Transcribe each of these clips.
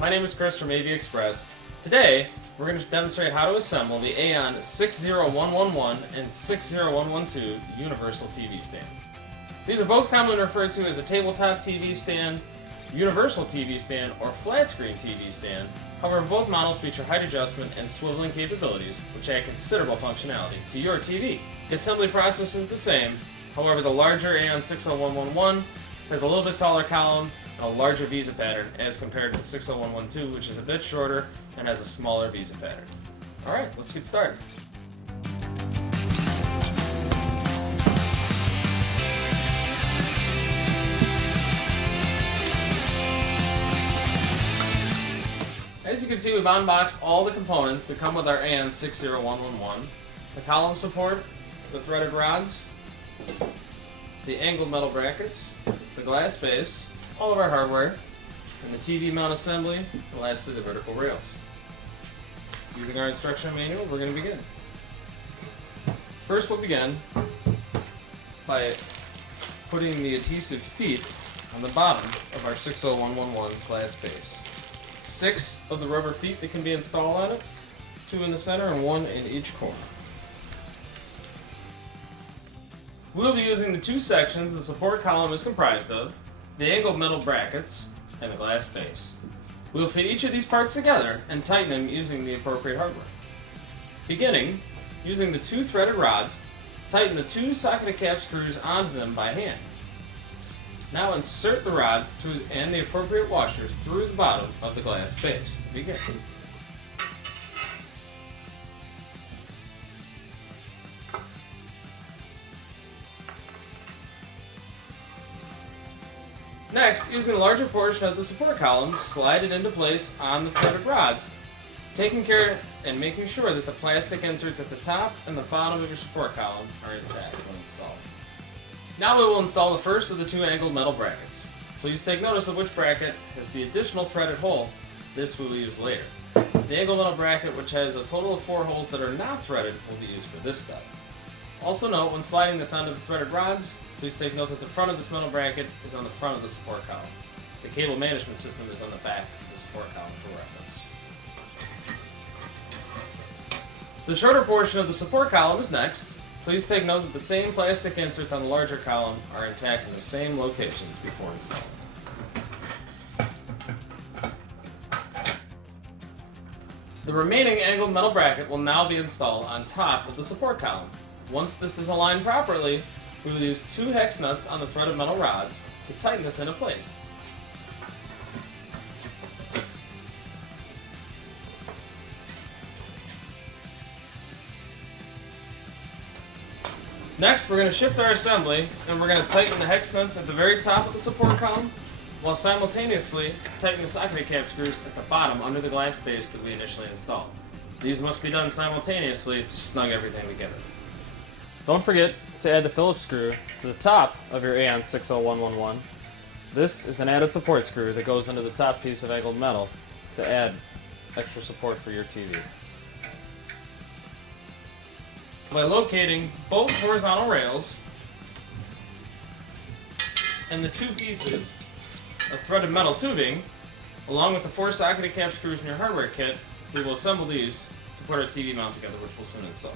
my name is Chris from AV Express. Today, we're going to demonstrate how to assemble the AEON 60111 and 60112 universal TV stands. These are both commonly referred to as a tabletop TV stand, universal TV stand, or flat screen TV stand. However, both models feature height adjustment and swiveling capabilities, which add considerable functionality to your TV. The assembly process is the same. However, the larger AEON 60111 has a little bit taller column and a larger visa pattern as compared to the 60112, which is a bit shorter and has a smaller visa pattern. Alright, let's get started. As you can see, we've unboxed all the components that come with our AEON 60111. The column support, the threaded rods, the angled metal brackets, the glass base, all of our hardware, and the TV mount assembly, and lastly the vertical rails. Using our instruction manual, we're going to begin. First we'll begin by putting the adhesive feet on the bottom of our 60111 glass base. 6 of the rubber feet that can be installed on it, 2 in the center and 1 in each corner. We'll be using the 2 sections the support column is comprised of, the angled metal brackets, and the glass base. We'll fit each of these parts together and tighten them using the appropriate hardware. Beginning, using the 2 threaded rods, tighten the 2 socketed cap screws onto them by hand. Now insert the rods through and the appropriate washers through the bottom of the glass base to begin. Next, using the larger portion of the support column, slide it into place on the threaded rods, taking care and making sure that the plastic inserts at the top and the bottom of your support column are intact when installed. Now we will install the first of the 2 angled metal brackets. Please take notice of which bracket has the additional threaded hole. This we will use later. The angled metal bracket, which has a total of 4 holes that are not threaded, will be used for this step. Also note, when sliding this onto the threaded rods, please take note that the front of this metal bracket is on the front of the support column. The cable management system is on the back of the support column for reference. The shorter portion of the support column is next. Please take note that the same plastic inserts on the larger column are intact in the same locations before installing. The remaining angled metal bracket will now be installed on top of the support column. Once this is aligned properly, we will use 2 hex nuts on the threaded metal rods to tighten this into place. Next, we're going to shift our assembly and we're going to tighten the hex nuts at the very top of the support column while simultaneously tighten the socketed cap screws at the bottom under the glass base that we initially installed. These must be done simultaneously to snug everything together. Don't forget to add the Phillips screw to the top of your AEON 60111. This is an added support screw that goes into the top piece of angled metal to add extra support for your TV. By locating both horizontal rails and the 2 pieces of threaded metal tubing, along with the 4 socketed cap screws in your hardware kit, we will assemble these to put our TV mount together, which we'll soon install.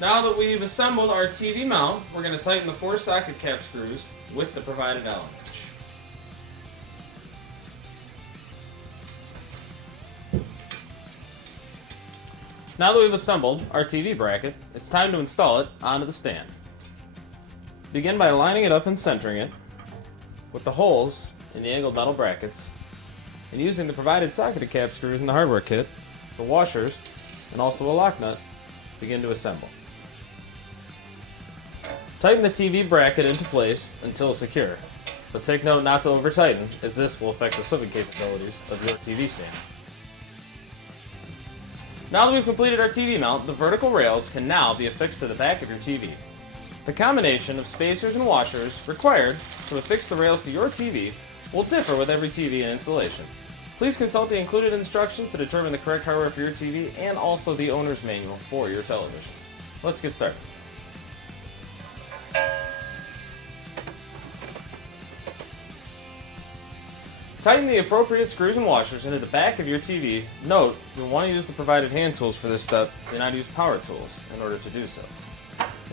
Now that we've assembled our TV mount, we're going to tighten the 4 socket cap screws with the provided Allen wrench. Now that we've assembled our TV bracket, it's time to install it onto the stand. Begin by lining it up and centering it with the holes in the angled metal brackets and using the provided socketed cap screws in the hardware kit, the washers, and also a lock nut, begin to assemble. Tighten the TV bracket into place until secure, but take note not to over-tighten, as this will affect the swiveling capabilities of your TV stand. Now that we've completed our TV mount, the vertical rails can now be affixed to the back of your TV. The combination of spacers and washers required to affix the rails to your TV will differ with every TV and installation. Please consult the included instructions to determine the correct hardware for your TV and also the owner's manual for your television. Let's get started. Tighten the appropriate screws and washers into the back of your TV. Note, you'll want to use the provided hand tools for this step. Do not use power tools in order to do so.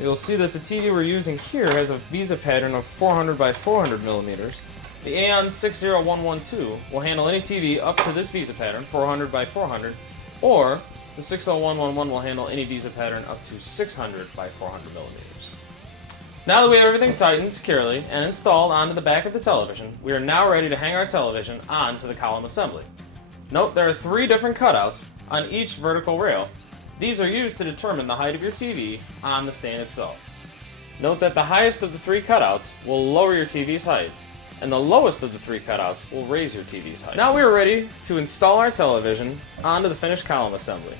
You'll see that the TV we're using here has a visa pattern of 400 by 400 millimeters. The AEON 60112 will handle any TV up to this visa pattern, 400 by 400, or the 60111 will handle any visa pattern up to 600 by 400 millimeters. Now that we have everything tightened securely and installed onto the back of the television, we are now ready to hang our television onto the column assembly. Note there are 3 different cutouts on each vertical rail. These are used to determine the height of your TV on the stand itself. Note that the highest of the 3 cutouts will lower your TV's height, and the lowest of the 3 cutouts will raise your TV's height. Now we are ready to install our television onto the finished column assembly.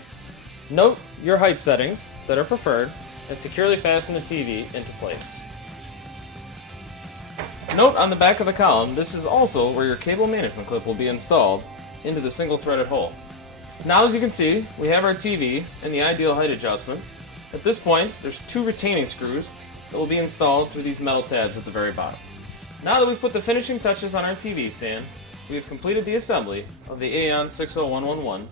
Note your height settings that are preferred and securely fasten the TV into place. Note on the back of the column, this is also where your cable management clip will be installed into the single threaded hole. Now as you can see, we have our TV in the ideal height adjustment. At this point, there's 2 retaining screws that will be installed through these metal tabs at the very bottom. Now that we've put the finishing touches on our TV stand, we have completed the assembly of the AEON 60111.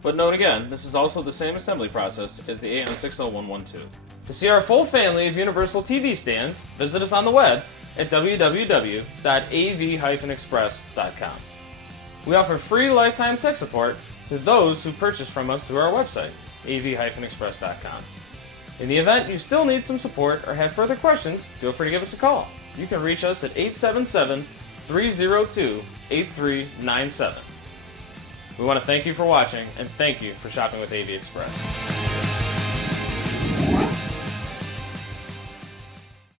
But note again, this is also the same assembly process as the AEON 60112. To see our full family of universal TV stands, visit us on the web at www.av-express.com. We offer free lifetime tech support to those who purchase from us through our website, av-express.com. In the event you still need some support or have further questions, feel free to give us a call. You can reach us at 877-302-8397. We want to thank you for watching and thank you for shopping with AV Express.